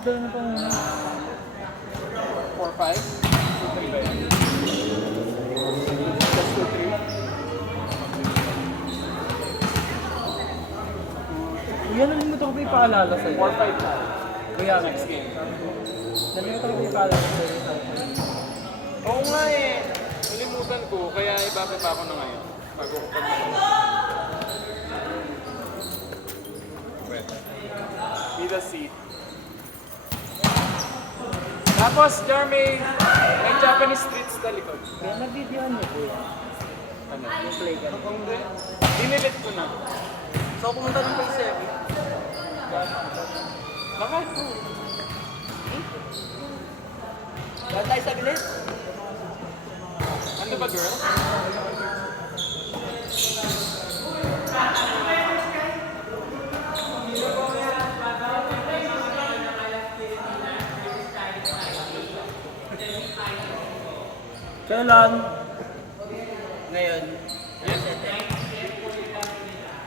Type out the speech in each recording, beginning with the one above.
magdala na pa muna. 4-5? 2-3 ba yan? Just 2-3? Kuya, nalimutan ko pa ipaalala sa'yo. 4-5 na. Kuya, Next game. nalimutan ko pa ipaalala sa'yo. Oo nga eh. Nalimutan ko, kaya ibababa ko na ngayon. Bago ko pag wait. Be the seat. Tapos, Jeremy, may Japanese streets sa likod. Kaya nag-videoan niyo, kuya. Ano? Yung play ka. Hindi. Dinilit ko na. So, pumunta ng Pag 7. Bakit? Wala tayo sa gilid. Ano ba, girl? Kailan? Ngayon.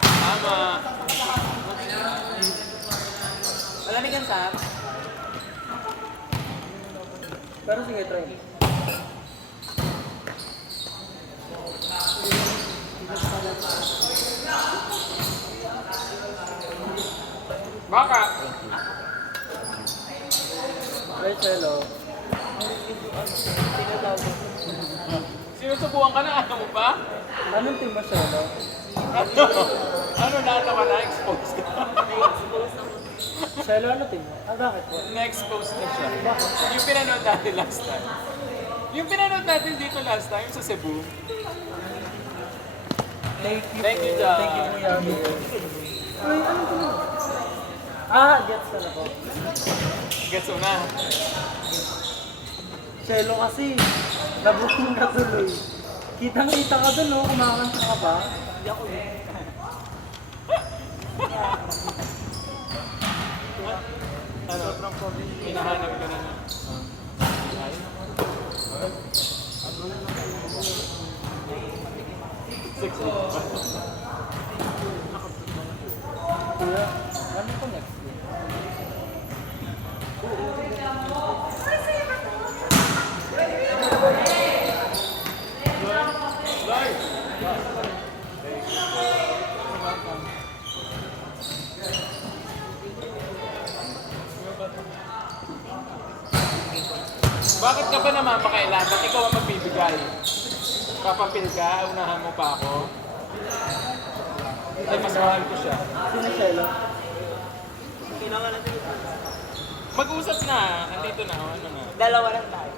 Tama. Malamig ang Sam. Pero sige, try. Baka. Try cello. Sinusubukan ka na, ano mo ba? Anong team ba cello? Ano na ka na? Exposed ka. Cello, ano team? Ah, bakit po? Na-expose na siya. Yung pinanood natin last time. Yung pinanood natin dito last time sa Cebu. Thank you Thank po. you, John. Thank you po, Yami. Ay, anong team? Ah, gets na po. Gets mo na. Cello kasi. Nabuking ka tuloy. Kitang-kita ka dun, oh. Kumakanta ka ba? Hindi ako eh. Ano? Hinahanap ka na. Six. Kuya, ano po next week? Bakit ka ba naman makailan? Ba't ikaw ang magbibigay? Papapil ka? Unahan mo pa ako? Ay, mas mahal ko siya. Sino cello? Mag-usap na. Andito na. Ano na. Dalawa lang tayo.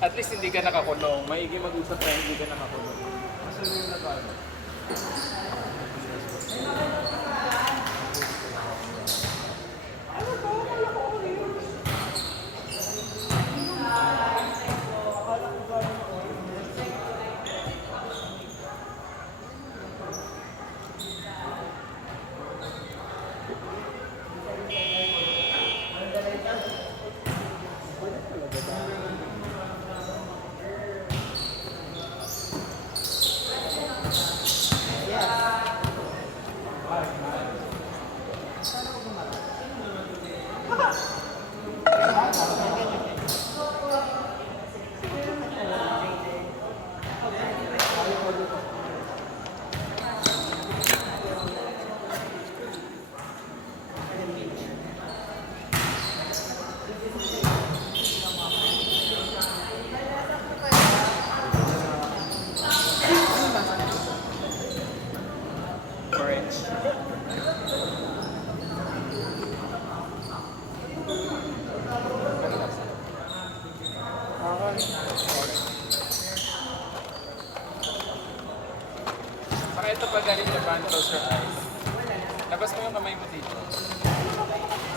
At least hindi ka nakakulong. Maigi mag-usap na hindi ka nakakulong. Orange. Saka ito pa galing Japan, close your eyes. Labas mo yung kamay mo dito.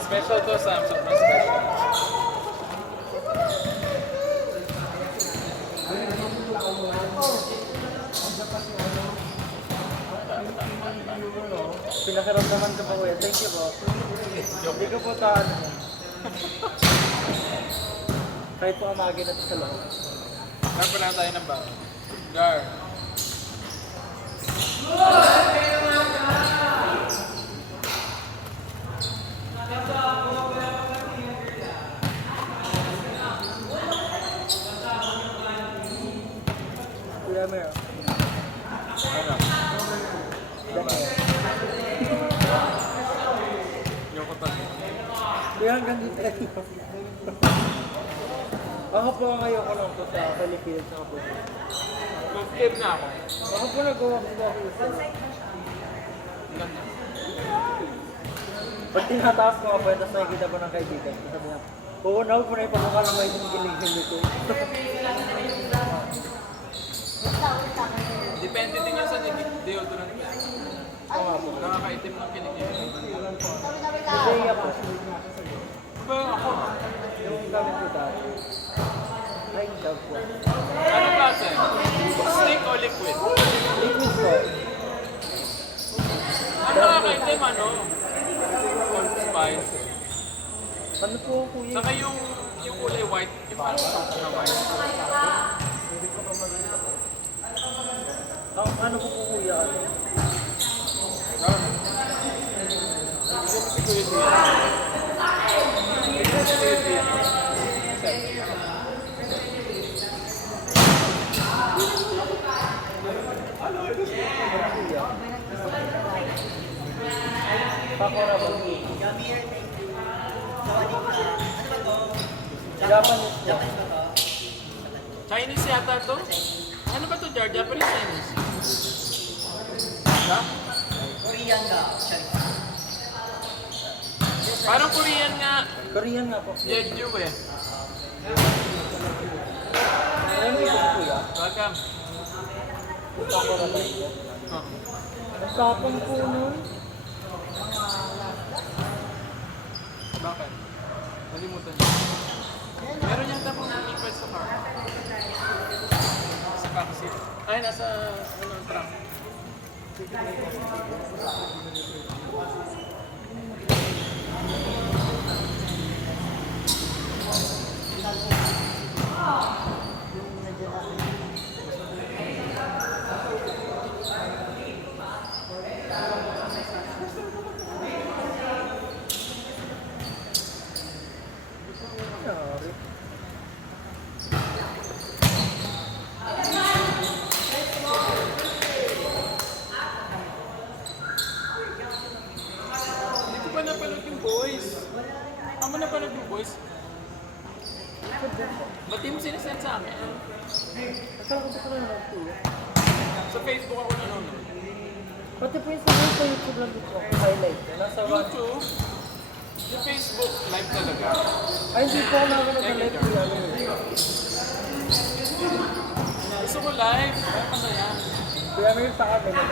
Special to, Sam. Super special. Pinakiramdaman ko pa, kuya. Thank you po. Hindi ko po taano. Kahit po amagin natin sa loob. Saan pa lang tayo ng bago? Gar. Kaya hanggang dito. Ako po ang ayoko lang po sa Philippines sa po. Mag-flip na ako. Ako po nag-walk-walk isa. Ganda. Pag tinataas ko nga po, tapos nakikita po ng kaibigan. Sabi niya, puunaw po na ipamukha lang may gilig-gilig ko. Depende din yan sa deodorant. Oo nga po. Nakakaitim ng kinikili. Kasi ako, Ba ako? yung gamit ko dati. Ay, dog po. Anong klase? Stick o liquid? Liquid po. Ano nakakaitim ano? Old Spice. Ano po kuya? Saka yung kulay white, yung parang soap na white. Ang ano po po kuya? Hindi mo si Kuya Kuya. Hindi mo si Kuya Kuya. Kuya. Pakora ba? Japanese po. Chinese yata to? Ano ba to, Jar? Japanese Chinese? Ha? Korean ka, Parang Korean nga. Korean nga po. Jeju eh. Alam mo yung kuya? Welcome. Pakora ba ito? Oh. Ang tapang po nun. Bakit? Nalimutan niyo. Meron yung tapong equal sa car. Sa backseat. Ay, nasa truck. Sorry. Hindi ko pa napanood yung boys. Ang napanood yung boys. Ba't di mo sinasend sa akin? Akala ko ba ka nanonood kuya? Sa Facebook ako nanonood. Pati po yung sa YouTube lang dito ako highlight. Nasa one. YouTube? Yung Facebook, live talaga. Ay, hindi po ako nakakanood ng live kuya. Gusto ko live. Ay, masaya. Kuya may sa amin na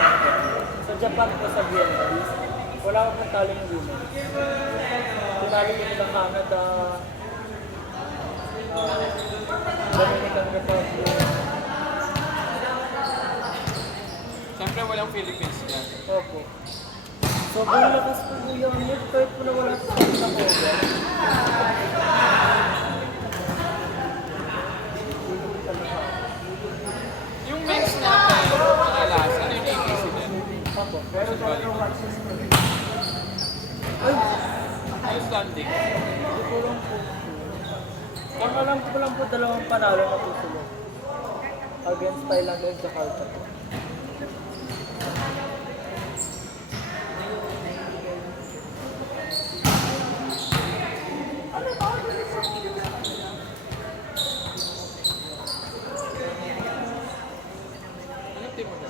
sa Japan po sa Vienna. Wala ko pong talo ng women. Tinalo ko nila Canada, Dominican Republic. Siyempre, walang Philippines yan. Opo. Sobrang lakas po kuya ang net, kahit po na wala sa sa cover. Yung mix natin, madalas, ano yung ABC din? Opo. Ay, Ay, yung standing. hindi ko lang po. Ang alam ko lang po dalawang panalo na po sila. Against Thailand and Jakarta po. Anong team mo na?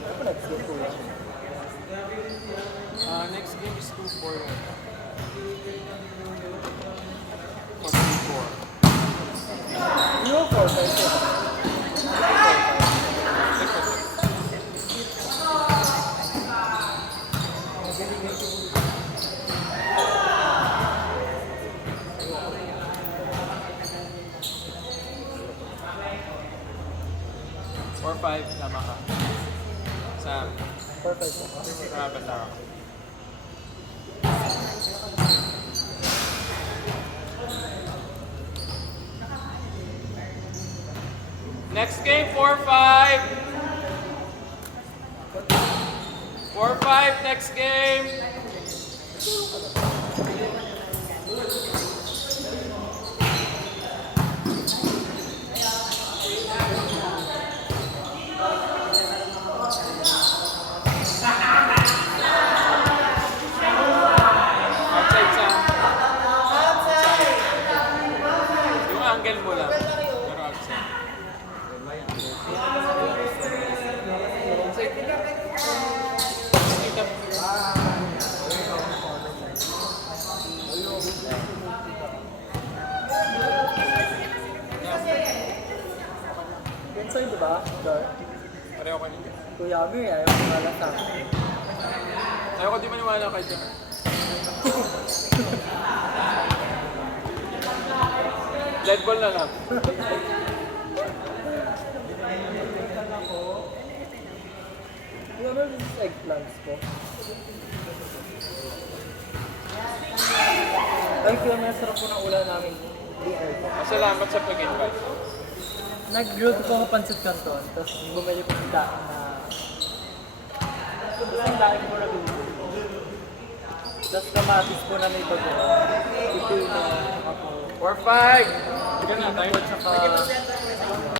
Ano po next game po yan? Next game is 2-4 yun. Or 3-4. No, 4-5 po. Or 5, tama ka. Sam, 4-5 po. basta ako. Next game, 4-5. 4-5, next game. Kuya Amir, ayaw ko pala sa akin. Ayaw ko di maniwala kay Jar. Lead ball na lang. Kuya Amir, this is eggplants ko. Ay, Kuya Amir, sarap po ng ulan namin. Dinner ko. Salamat sa pag-invite. Nag-grill ko ako pancit canton, tapos bumili ko ng daan na... Isang daan ko na luto. Tapos kamatis po na may bago. Ito yung mga ako. 4-5! Ganun na tayo. Tsaka